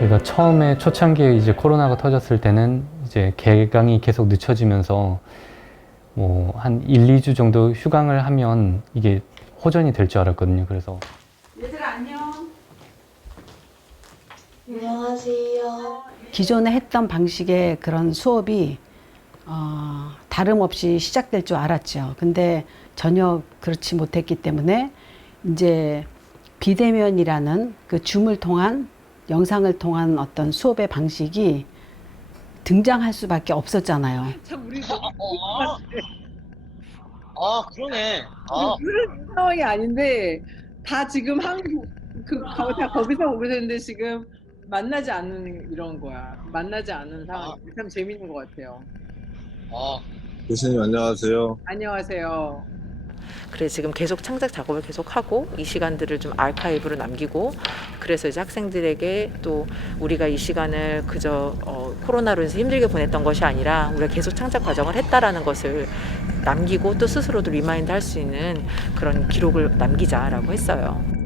저희가 처음에 초창기에 이제 코로나가 터졌을 때는 이제 개강이 계속 늦춰지면서 뭐 한 1, 2주 정도 휴강을 하면 이게 호전이 될 줄 알았거든요. 그래서 얘들아 안녕. 안녕하세요. 기존에 했던 방식의 그런 수업이 어, 다름없이 시작될 줄 알았죠. 근데 전혀 그렇지 못했기 때문에 이제 비대면이라는 그 줌을 통한 영상을 통한 어떤 수업의 방식이 등장할 수밖에 없었잖아요. 참 우리 도 아, 아 그러네. 아, 그런 상황이 아닌데 다 지금 한국 그다 거기서 오게 되는데 지금 만나지 않는 이런 거야. 만나지 않는 상황. 참 재밌는 것 같아요. 아, 교수님 안녕하세요. 안녕하세요. 그래서 지금 계속 창작 작업을 계속 하고 이 시간들을 좀 아카이브로 남기고 그래서 이제 학생들에게 또 우리가 이 시간을 그저 어, 코로나로 인해서 힘들게 보냈던 것이 아니라 우리가 계속 창작 과정을 했다라는 것을 남기고 또 스스로도 리마인드 할 수 있는 그런 기록을 남기자라고 했어요.